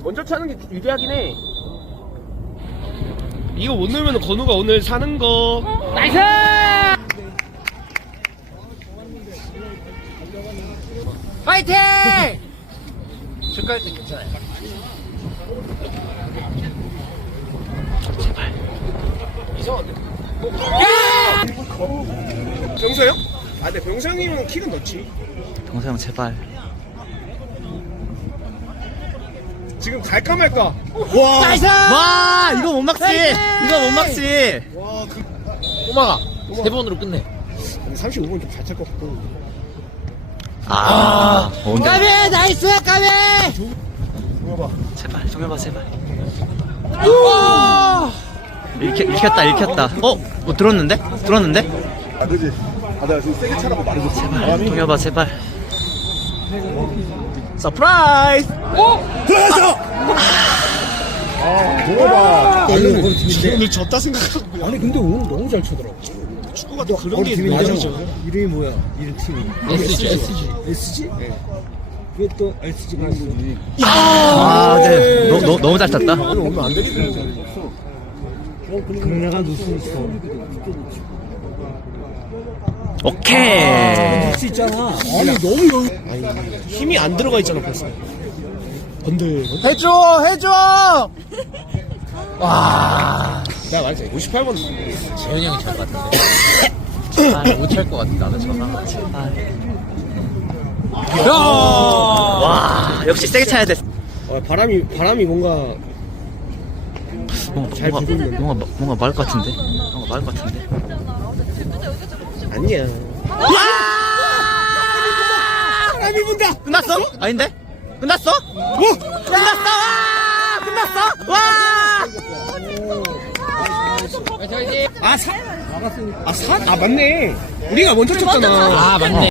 먼저 차는 게 유리하긴 해. 이거 못 넣으면 건우가 오늘 사는 거. 어? 나이스! 파이팅! 축하할 때괜찮아 <좀 제발>. 이상한데? 병서 형? 아, 네, 병서 형이면 키 넣지. 병서 형, 제발. 지금 갈까 말까. 오, 와. 이거못 막지. 이거못 막지. 와, 그... 마가세 번으로 끝내. 35분 좀잘 찰 것 같고. 아, 온다. 아, 뭔... 까비, 나이스, 까비. 종여봐. 제발, 종여봐, 제발. 우읽혔다 읽혔다. 어, 뭐 들었는데? 들었는데? 아, 그지. 아, 내가 지금 세게 차라고 말 제발, 종여봐, 제발. 서프라이즈! 어? 돌아갔어! 아, 뭐 봐. 오늘 졌다 생각 아니, 근데 오늘 너무 잘 쳐더라고. 축구 같은 그런 게 있는 거죠. 이름이 뭐야? 이름 팀이. SG. SG? 예. 그게 또 SG가 있어. 아, 네. 너무 잘 쳤다. 오늘 오늘 안 되겠네. 그럼 내가 누수 있 오케이. 있잖아. 아니 너무 이런. 여유... 아 힘이 안 들어가 있잖아 벌써. 번들. 근데... 해줘 해줘. 와. 나 맞지. 58번. 재현이 형이 잘같은 못찰 것 같아 나는 전화. 야. 와... 와 역시 세게 차야 돼. 됐... 어, 바람이 바람이 뭔가. 뭔가, 잘 뭔가 뭔가, 잘 모르는... 뭔가 뭔가 말 같은데 모르는... 뭔가 말 같은데 아니야. 끝났어? 끝났어? 아닌데? 끝났어? 끝났어! 끝났어! 와! 아, 사, 아, 사, 아, 맞네. 우리가 먼저 쳤잖아. 아, 맞네.